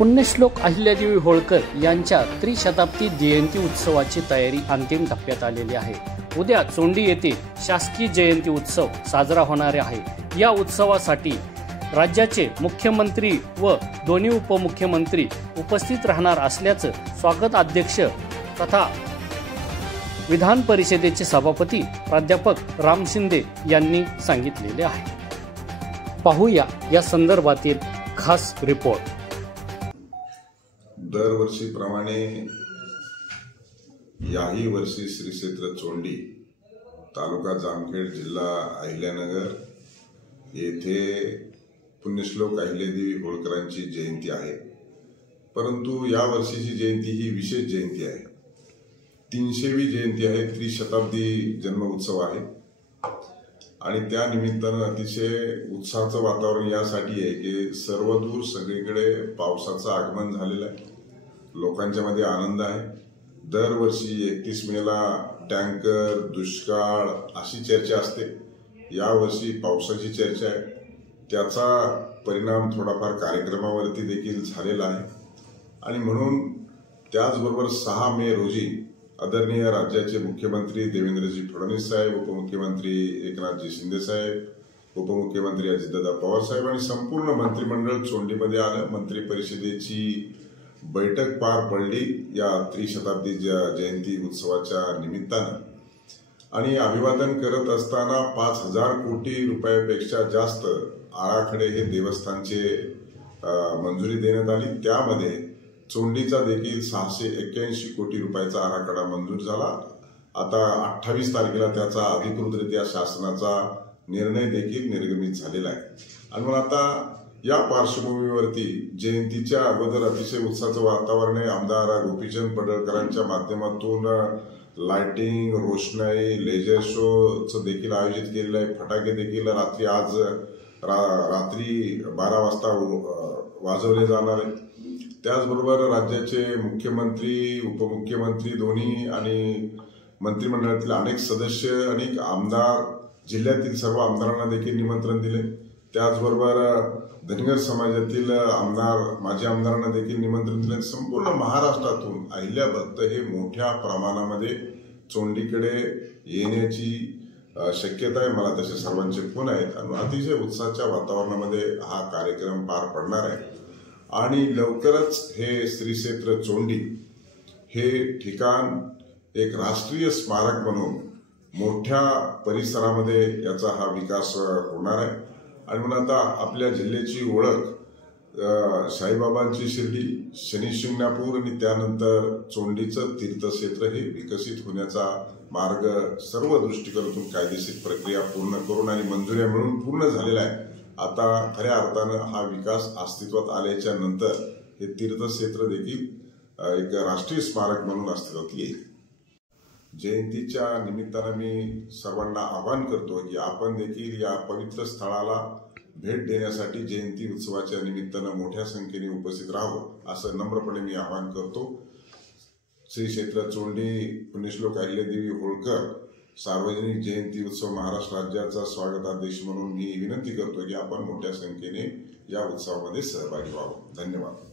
पुण्यश्लोक अहिल्यादेवी होळकर यांच्या त्रिशताब्दी जयंती उत्सवाची तयारी अंतिम टप्प्यात आलेली आहे। उद्या चोंडी येथे शासकीय जयंती उत्सव साजरा होणार आहे। या उत्सवासाठी राज्याचे मुख्यमंत्री व दोन्ही उपमुख्यमंत्री उपस्थित राहणार असल्याचं स्वागत अध्यक्ष तथा विधान परिषदेचे सभापती प्राध्यापक राम शिंदे यांनी सांगितलेले आहे। पाहूया या संदर्भातील खास रिपोर्ट। दरवर्षीप्रमाणे याही वर्षी श्री क्षेत्र चोंडी तालुका जामखेड जिल्हा अहिल्यानगर येथे पुण्यश्लोक अहिल्यादेवी होळकरांची जयंती आहे। परंतु या वर्षीची जयंती ही विशेष जयंती आहे। 300वी जयंती आहे, त्रिशताब्दी जन्म उत्सव आहे आणि त्या निमित्तानं अतिशय उत्साहाचं वातावरण यासाठी आहे की सर्वदूर सगळीकडे पावसाचं आगमन झालेलं आहे। लोकांच्या मध्ये आनंद आहे। दरवर्षी 31 मेला टँकर दुष्काळ अशी चर्चा असते। यावर्षी पावसाची चर्चा आहे, त्याचा परिणाम थोडाफार कार्यक्रमावरती देखील झालेला आहे आणि म्हणून त्याचबरोबर 6 मे रोजी आदरणीय राज्याचे मुख्यमंत्री देवेंद्रजी फडणवीस साहेब, उपमुख्यमंत्री एकनाथजी शिंदे साहेब, उपमुख्यमंत्री अजितदादा पवार साहेब आणि संपूर्ण मंत्रिमंडळ चोंडीमध्ये आलं। मंत्री परिषदेची बैठक पार पडली या त्रिशताब्दी जयंती उत्सवाच्या निमित्तानं आणि अभिवादन करत असताना 5000 कोटी रुपयापेक्षा जास्त आराखडे हे देवस्थानचे मंजुरी देण्यात आली। त्यामध्ये चोंडीचा देखील 681 कोटी रुपयाचा आराखडा मंजूर झाला। आता 28 तारखेला त्याचा अधिकृतरित्या शासनाचा निर्णय देखील निर्गमित झालेला आहे आणि मग आता या पार्श्वभूमीवरती जयंतीच्या अगोदर अतिशय उत्साहाचं वातावरण आहे। आमदार गोपीचंद पडळकरांच्या माध्यमातून लाइटिंग, रोषणाई, लेजर शोचं देखील आयोजित केलेलं आहे। फटाके देखील रात्री 12 वाजता वाजवले जाणार आहे। त्याचबरोबर राज्याचे मुख्यमंत्री, उपमुख्यमंत्री दोन्ही आणि मंत्रिमंडळातील अनेक सदस्य, अनेक आमदार, जिल्ह्यातील सर्व आमदारांना देखील निमंत्रण दिले। त्याचबरोबर धनगर समाजातील आमदार, माजी आमदारांना देखील निमंत्रण दिले। संपूर्ण महाराष्ट्रातून अहिल्या भक्त हे मोठ्या प्रमाणामध्ये चोंडीकडे येण्याची शक्यता आहे। मला तसे सर्वांचे फोन आहेत आणि अतिशय उत्साहाच्या वातावरणामध्ये हा कार्यक्रम पार पडणार आहे आणि लवकरच हे श्री क्षेत्र चोंडी हे ठिकाण एक राष्ट्रीय स्मारक म्हणून मोठ्या परिसरामध्ये याचा हा विकास होणार आहे आणि म्हणून आता आपल्या जिल्ह्याची ओळख साईबाबांची शिर्डी, शनी शिंगणापूर आणि त्यानंतर चोंडीचं तीर्थक्षेत्र हे विकसित होण्याचा मार्ग सर्व दृष्टिकोनातून कायदेशीर प्रक्रिया पूर्ण करून आणि मंजुऱ्या मिळून पूर्ण झालेला आहे। आता खऱ्या अर्थानं हा विकास अस्तित्वात आल्याच्या नंतर हे तीर्थक्षेत्र देखील एक राष्ट्रीय स्मारक म्हणून अस्तित्वात येईल। जयंतीच्या निमित्तानं मी सर्वांना आवाहन करतो की आपण देखील या पवित्र स्थळाला भेट देण्यासाठी जयंती उत्सवाच्या निमित्तानं मोठ्या संख्येने उपस्थित राहावं असं नम्रपणे मी आवाहन करतो। श्री क्षेत्र चोंडी पुण्यश्लोक अहिल्यादेवी होळकर सार्वजनिक जयंती उत्सव महाराष्ट्र राज्याचा स्वागताध्यक्ष म्हणून मी विनंती करतो की आपण मोठ्या संख्येने या उत्सवामध्ये सहभागी व्हावं। धन्यवाद।